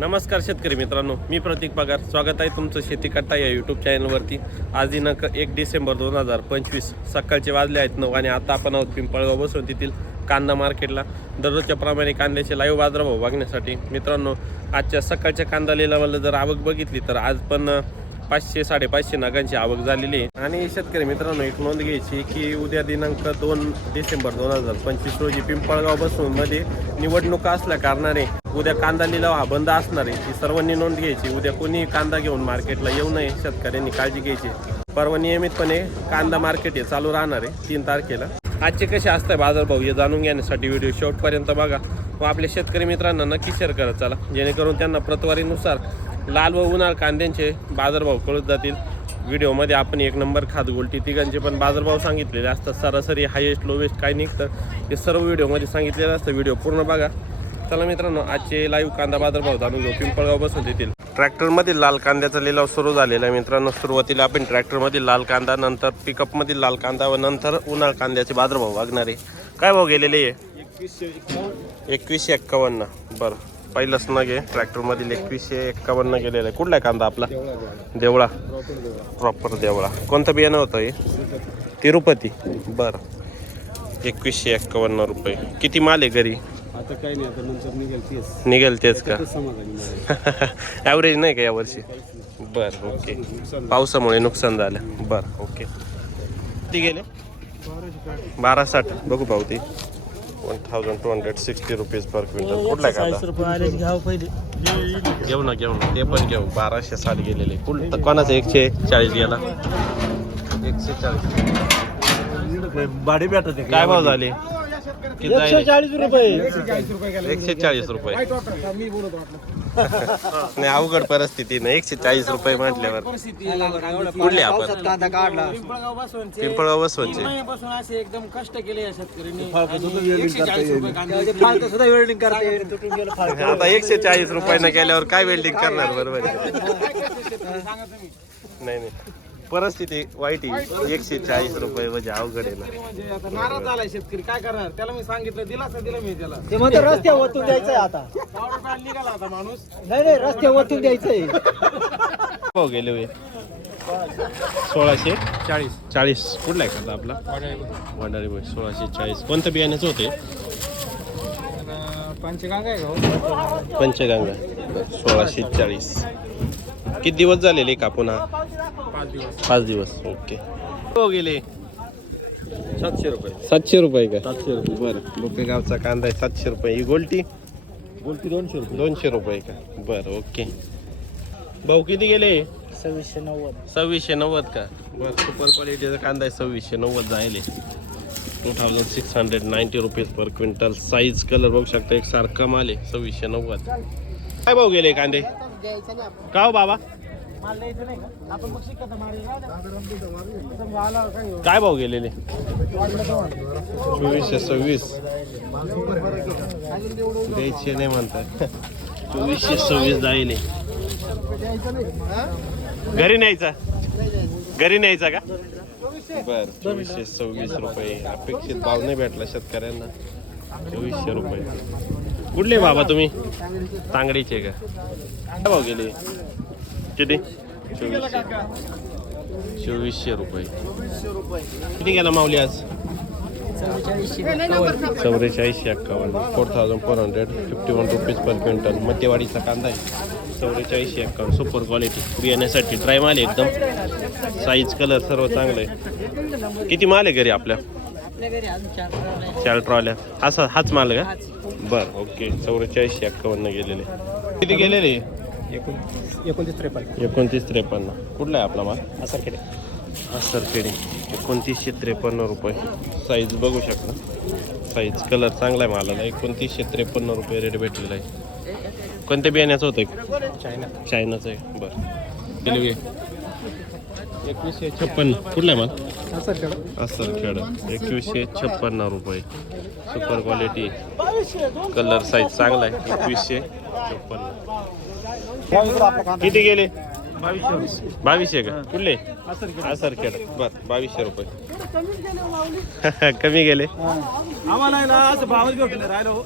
नमस्कार शेतकरी मित्रांनो, मी प्रतीक पगार. स्वागत आहे तुमचं शेती कट्टा या यूट्यूब चॅनलवरती. आज दिनांक 1 डिसेंबर 2025 सकाळचे वाजले आहेत 9 आणि आता आपण आहोत पिंपळगाव बसून तेथील कांदा मार्केटला. दररोजच्या प्रमाणे कांद्याचे लाईव्ह बाजारभाव बघण्यासाठी मित्रांनो, आजच्या सकाळच्या कांदा लिलावाला जर आवक बघितली तर आज पण 500-550 नगांची आवक झालेली आहे. आणि शेतकरी मित्रांनो, एक नोंद घ्यायची की उद्या दिनांक 2 डिसेंबर 2025 रोजी पिंपळगाव बसून मध्ये निवडणुका असल्या कारणाने उद्या कांदा लिलाव हा बंद असणार आहे. ही सर्वांनी नोंद घ्यायची. उद्या कोणी कांदा घेऊन मार्केटला येऊ नये, शेतकऱ्यांनी काळजी घ्यायची. परवा नियमितपणे कांदा मार्केट हे चालू राहणार आहे 3 तारखेला. आजचे कसे असतात बाजारभाव हे जाणून घेण्यासाठी व्हिडिओ शेवटपर्यंत बघा व आपल्या शेतकरी मित्रांना नक्की शेअर करत चला, जेणेकरून त्यांना प्रतवारीनुसार लाल व उन्हाळ कांद्यांचे बाजारभाव कळत जातील. व्हिडिओमध्ये आपण 1 नंबर, खात, गोल्टी तिघांचे पण बाजारभाव सांगितलेले असतात. सरासरी, हायेस्ट, लोवेस्ट काय निघतं हे सर्व व्हिडिओमध्ये सांगितलेलं असतं. व्हिडिओ पूर्ण बघा. चला मित्रांनो, आजचे लाईव्ह कांदा बाजारभाव जाणून घेऊ. पिंपळगाव बसून येतील ट्रॅक्टरमधील लाल कांद्याचा लिलाव सुरू झालेला आहे मित्रांनो. सुरुवातीला आपण ट्रॅक्टरमधील लाल कांदा, नंतर पिकअपमधील लाल कांदा व नंतर उन्हाळ कांद्याचे बाजारभाव बघणार आहे. काय भाव गेलेले आहे? 2151. बरं, पहिलंच नग आहे ट्रॅक्टरमधील 2151 गेलेलं आहे. कुठला आहे कांदा आपला? देवळा, प्रॉपर देवळा. कोणतं बियाणं होतं हे? तिरुपती. बरं, 2151 रुपये. किती माल आहे घरी? आता काही नाही, आता नंतर निघेल तेच का? ॲव्हरेज नाही का यावर्षी? बरं, ओके. पावसामुळे नुकसान झालं. बरं, ओके. किती गेले? 1260. बघू पाहू ते. 1260 रुपीज पर क्विंटल. कुठला आहे कांदा? घेऊ ना ते पण घेऊ. 1260 गेलेले. कोणाचं 140 गेला? 140 भाडे भेटत. काय भाव झाले? 140 रुपये. 140 रुपये. नाही, अवघड परिस्थिती नाही. 140 रुपये म्हटल्यावर कुठले आपण? पिंपळगाव बसवनचे. एकदम कष्ट केले शेतकऱ्यांनी. आता 140 रुपयानं केल्यावर काय वेल्डिंग करणार? बरोबर आहे. नाही, परिस्थिती वाईट आहे. 140 रुपये म्हणजे अवघड आहे ना. नाराज झालाय शेतकरी, काय करणार? त्याला मी सांगितलं, दिलासा दिला मी त्याला. ते म्हणतो रस्त्यावर ओतून द्यायचंय आता. निघाला आता माणूस. नाही, रस्त्यावर ओतून द्यायचंय. हो गेले होय. 1640. कुठला आहे कांदा आपला? वडाळी बोय. 1640. कोणतं बियाण्याचं होते? पंचगंगा आहे. पंचगंगा. 1640. किती दिवस झालेले का पुन्हा? 5 दिवस. ओके. हो गेले 700 रुपये. 700 रुपये का? 700 रुपये. बरं, बोपेगावचा कांदा आहे 700 रुपये. ही गोल्टी? 200 रुपये. 200 रुपये का? बरं, ओके. भाऊ किती गेले? 2690 का? बरं, सुपर क्वालिटीचा कांदा आहे. 2690 जायले. 2690 rupees per quintal. Size, colour बघू शकता, एक सारखा माल आहे. 2690. काय भाऊ गेले कांदे? का हो बाबा? काय भाव गेलेले? 2426. द्यायचे नाही म्हणतात. 2426 जायले. घरी न्यायचा का? बर, 2426 रुपये. अपेक्षित भाव नाही भेटला शेतकऱ्यांना. 2400 रुपये. कुठले बाबा तुम्ही? तांगडीचे का? काय भाव गेले? किती? 2400 रुपये. किती गेला माऊली आज? 4451. 4451 रुपीज पर क्विंटल. मध्यवाडीचा कांदा आहे. 4451. Super quality. बियाण्यासाठी ड्राय माल आहे एकदम. साईज, कलर सर्व चांगलं आहे. किती माल आहे घरी आपल्या? 4 ट्रॉल्या. हाच माल का? बरं, ओके. 4451 गेलेले. किती गेलेले? 2953. कुठला आहे आपला माल? असरखेडे. 2953 रुपये. साईज बघू शकता. साईज, कलर चांगला आहे मालाला. 2953 रुपये रेट भेटलेला आहे. कोणत्या बियाण्याचं होतं? चायनाचं आहे. बरं, गेले 2156. कुठला आहे माल? असरखेड. 2156 रुपये. Super quality. कलर, साईज चांगला आहे. 2156. किती गेले? 2200 का? कुठले? असरखेड. बर, 2200 रुपये. कमी गेले. आम्हाला ना असं भावच भेटून राहिलो.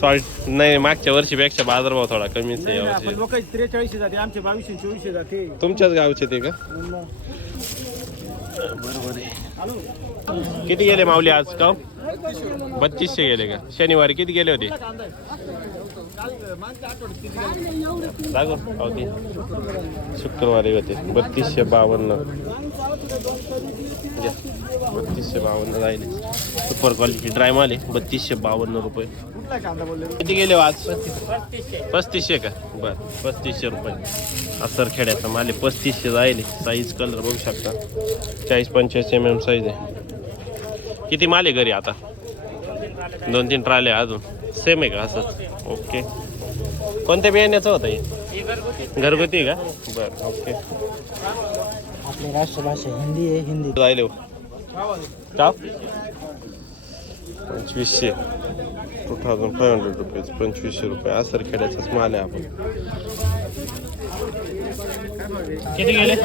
सॉल्ट नाही, मागच्या वर्षीपेक्षा बाजारभाव थोडा कमीच आहे यावर्षी. लोक 43 जाते, आमचे 22 24 जाते. तुमच्याच गावचे ते का? बरोबर आहे. किती गेले माऊली आज का? 3200 गेले का? शनिवारी किती गेले होते? जागो पावती. शुक्रवारी होते 3252. 3252 राहिले. सुपर क्वालिटी ड्राय माल आहे. 3252 रुपये. किती गेले हो आज? 3500 का? बर 3500 रुपये. असर खेड्याचा माल आहे. 3500 राहिले. साईज कलर बघू शकता. 40-45 mm साईज आहे. किती माल आहे घरी आता? 2-3 ट्राले अजून सेम आहे का? असंच ओके. कोणत्या बियाण्याचं होतं हे? घरगुती का? बरं ओके. आपली राष्ट्रभाषा हिंदी आहे. हिंदी राहिले का? 2500. 2500 रुपये. 2500 रुपये. असर खेड्याचाच माल आहे. आपण किती गेले?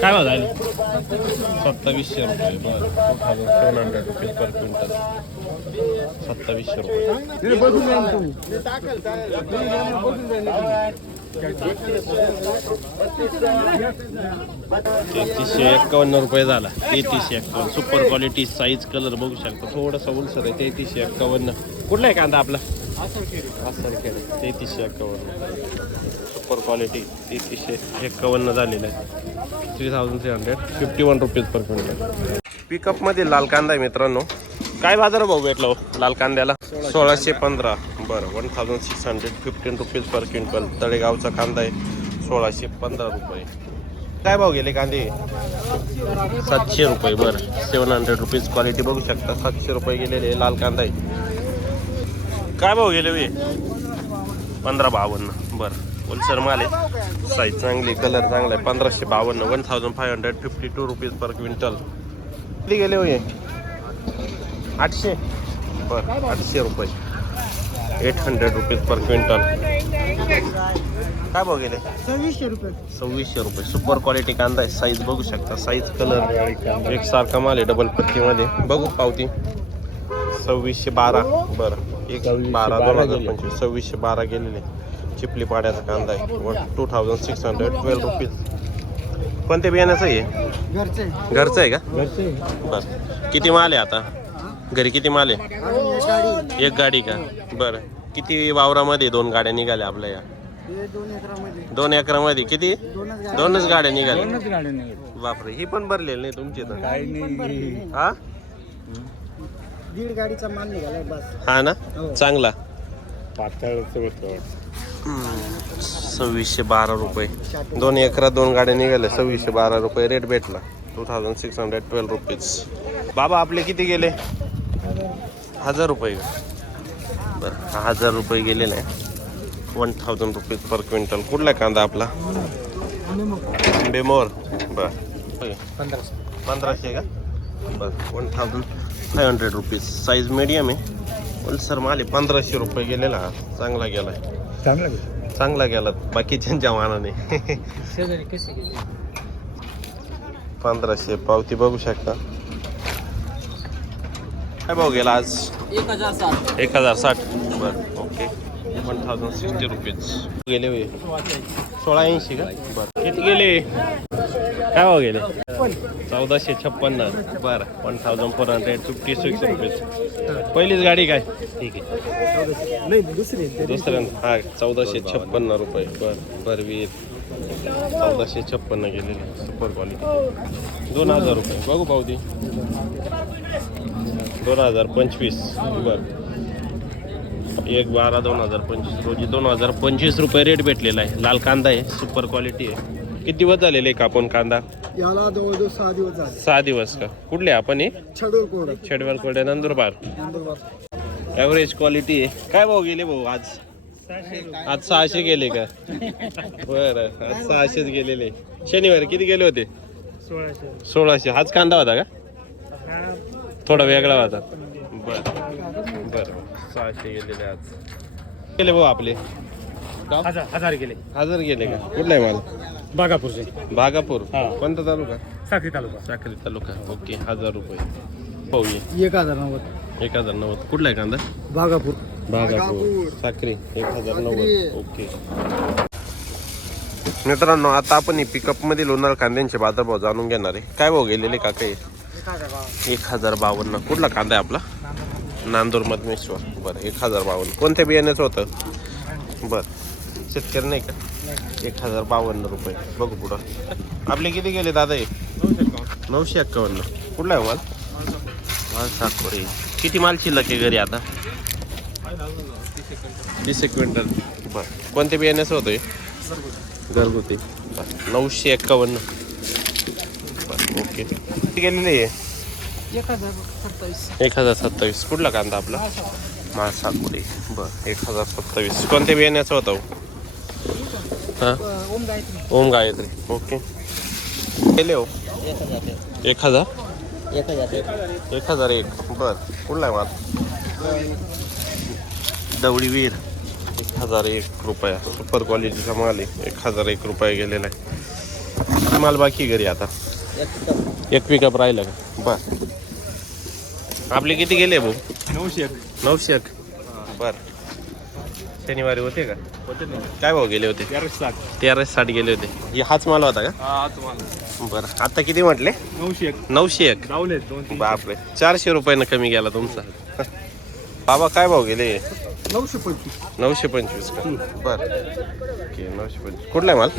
काय भाव झाले? 2700 रुपये. बरं 2700 रुपये पर क्विंटल. 2700 रुपये. 3351 रुपये झाला. 3351 सुपर क्वालिटी साईज कलर बघू शकता. थोडासा उलसर आहे. 3351. कुठला आहे कांदा आपला? असर खेळ. 3351 सुपर क्वालिटी. 3351 झालेला आहे. 3351 रुपीज पर क्विंटल. पिकअपमध्ये लाल कांदा आहे मित्रांनो. काय बाजार भाव भेटला हो लाल कांद्याला? 1615. बरं 1615 रुपीज पर क्विंटल. तळेगावचा कांदा आहे. 1615 रुपये. काय भाव गेले कांदे? 700 रुपये. बरं 700 रुपीज क्वालिटी बघू शकता. 700 रुपये गेलेले लाल कांदा आहे. काय भाव गेले वे? 1552. बरं होलसेल माल आहे. साईज चांगली, कलर चांगला आहे. 1552. 1552 रुपीज पर क्विंटल. किती गेले हो हे? 800. बरं 800 रुपये. 800 रुपीज पर क्विंटल. काय भाव गेले? 2600 रुपये. 2600 रुपये. सुपर क्वालिटी कांदा आहे. साईज बघू शकता. साईज कलर एकसारखा माल आहे. डबल पत्तीमध्ये बघू पावती. 2612. बरं 12/2025. 2612 गेलेले. चिपली पाड्याचा कांदा आहे. 2612 रुपीज. कोणत्या बियाण्याचं आहे? घरचे घरचं आहे का? घरचे. बरं किती माल आहे आता घरी? किती माल आहे? एक गाडी का? बरं किती वावरामध्ये 2 गाड्या निघाल्या आपल्या? या 2 एकरामध्ये किती? 2च गाड्या निघाल्या. बापरे ही पण भरलेली नाही तुमची तर? हा 1.5 गाडीचा माल निघालाय बस. हा ना चांगला. 2612 रुपये. 2 एकरात 2 गाड्या निघाल्या. 2612 रुपये रेट भेटला. 2612 रुपीज. बाबा आपले किती गेले? 1000 रुपये. बरं 1000 रुपये गेलेले आहे. 1000 रुपीज पर क्विंटल. कुठला कांदा आपला? बेमोर. बरं 1500 का? बरं 1500 रुपीज. साईज मीडियम आहे. होलसेल माल आहे. 1500 रुपये गेलेला. चांगला गेला आहे. चांगला गेला बाकीच्यांच्या मानाने. 1500 पावती बघू शकता. काय भाव गेला आज? 1060. बरं ओके 1060 रुपीज गेले. 1680 का? बरं किती गेले? काय भाव गेले? 1456. बरं 1456 रुपीज. पहिलीच गाडी काय? ठीक आहे. नाही दुसरी दुसऱ्यांदा हा 1456 रुपये. बरं बरवीर 1456 गेलेले. Super quality. 2000 रुपये बघू पावती. 2025. बरं 1/12/2025 रोजी 2025 रुपये रेट भेटलेला आहे. लाल कांदा आहे. सुपर क्वालिटी आहे. किती दिवस झालेले आहे कापून कांदा? याला जवळजवळ 6 दिवस झाले. 6 दिवस का? कुठले आपण हे? छडवल कोरडे नंदुरबार. ॲव्हरेज क्वालिटी आहे. काय भाव गेले भाऊ आज? आज 600 गेले का? बरं आज 600च गेलेले. शनिवारी किती गेले होते? 1600. हाच कांदा होता का? थोडा वेगळा होता. बरं बरं 600 गेलेले आज. गेले भाऊ आपले? 1000 गेले. 1000 गेले का? कुठला आहे माल? बागापूरचे. भागापूर. कोणता तालुका? साखरी तालुका. साखरी तालुका. ओके 1000 रुपये. पाहूया. 1090. 1090. कुठला आहे कांदा? बागापूर. भागापूर साखरी 1090. ओके मित्रांनो, आता आपण ही पिकअप मधील उन्हाळ कांद्यांचे बाजारभाव जाणून घेणार आहे. काय भाव गेलेले काका हे? 1052. कुठला कांदा आहे आपला? नांदूर मधमेश्वर. बरं 1052. कोणत्या बियाण्याचं होतं? बरं शेतकरी नाही का? 1052 रुपये. बघू पुढं आपले किती गेले दादा हे? 951. कुठला आहे माल? माल साखरी. किती माल शिल्लक आहे घरी आता? 30 क्विंटल. बरं कोणत्या बियाण्याचं होतं हे? घरगुती. 951. बरं ओके. किती गेलेले आहे? 1027. कुठला कांदा आपला? मासाकुडी. बरं 1027. कोणत्या बियाण्याचं होतं? हां ओम गायत्री. ओके गेले हो 1000. 1001. बरं कुठला आहे माल? दवडीवीर. 1001 रुपया. सुपर क्वालिटीचा माल आहे. 1001 रुपये गेलेला आहे. माल बाकी घरी आता? एक पिकअप राहिलं का? बरं आपले किती गेले भाऊ? 901. बरं शनिवारी होते का? काय भाव गेले होते? 1360 गेले होते. हाच माल होता का? बरं आता किती म्हटले? 901. बापरे 400 रुपयानं कमी गेला तुमचा. बाबा काय भाव गेले? 925 का? बरं ओके 925. कुठला आहे माल?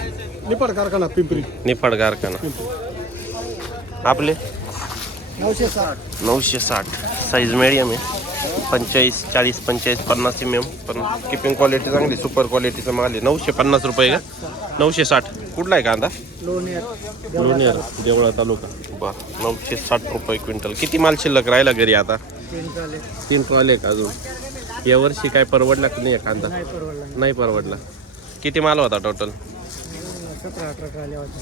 निपाड कारखाना पिंपरी. निफाड कारखाना. आपले 960. साईज मिडियम आहे. 45 40 45 50 mm. पण किपिंग क्वालिटी चांगली. सुपर क्वालिटीचा माल आहे. 950 रुपये का? 960. कुठला आहे कांदा? लोणेर देवळा तालुका. बरं 960 रुपये क्विंटल. किती माल शिल्लक राहिला घरी आता? 3 ट्रॉले का अजून? यावर्षी काय परवडला की नाही कांदा? नाही परवडला. किती माल होता टोटल?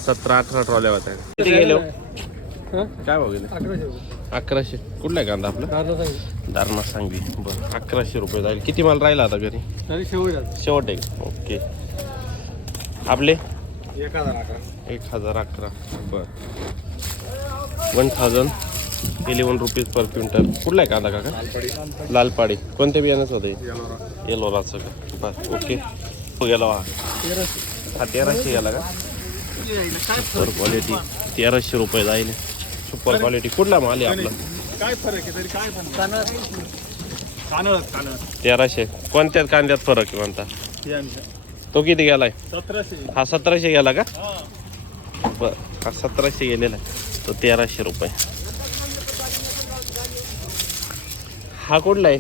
17-18 ट्रॉल्या होत्या. किती गेले? काय भाव गेले? 1100. कुठला आहे कांदा आपला? दारणा सांगली. बरं 1100 रुपये जाईल. किती माल राहिला आता घरी? शेवट आहे. ओके आपले 1011. बरं 1011 रुपीज पर क्विंटल. कुठला आहे कांदा काका? लालपाडी. कोणत्या बियाण्याचं होतं? येलोराचं का? बरं ओके गेला हा 1300 गेला का? सुपर क्वालिटी 1300 रुपये जाईल. Super quality. कुठला माल आहे आपला? काय फरक आहे तरी? काय 1300. कोणत्या कांद्यात फरक आहे म्हणता? तो किती गेलाय? 1700. हा 1700 गेला का? बरं हा 1700 गेलेला आहे. तो 1300 रुपये. हा कुठला आहे?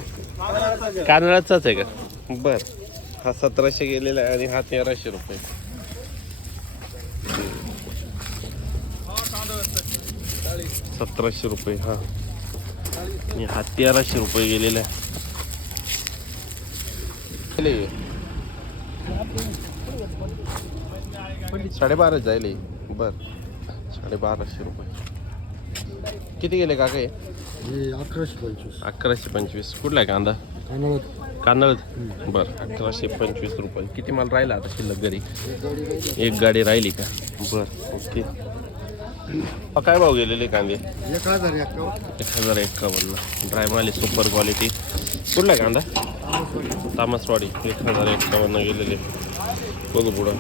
कानळाचाच आहे का? बरं हा 1700 गेलेला आहे आणि हा 1300 रुपये. 1700 रुपये हा आणि हा 1300 रुपये गेलेला आहे. 12.5 जाईल. बरं 1250 रुपये. किती गेले काका हे? 1125. कुठला आहे कांदा? कांदळ. बरं 1125 रुपये. किती माल राहिला आता शिल्लक घरी? एक गाडी राहिली का? बरं ओके. काय भाव गेलेले कांदे? 1051. ड्राय माल सुपर क्वालिटी. कुठला कांदा? तामसवाडी. 1051 गेलेले. बघू पुढं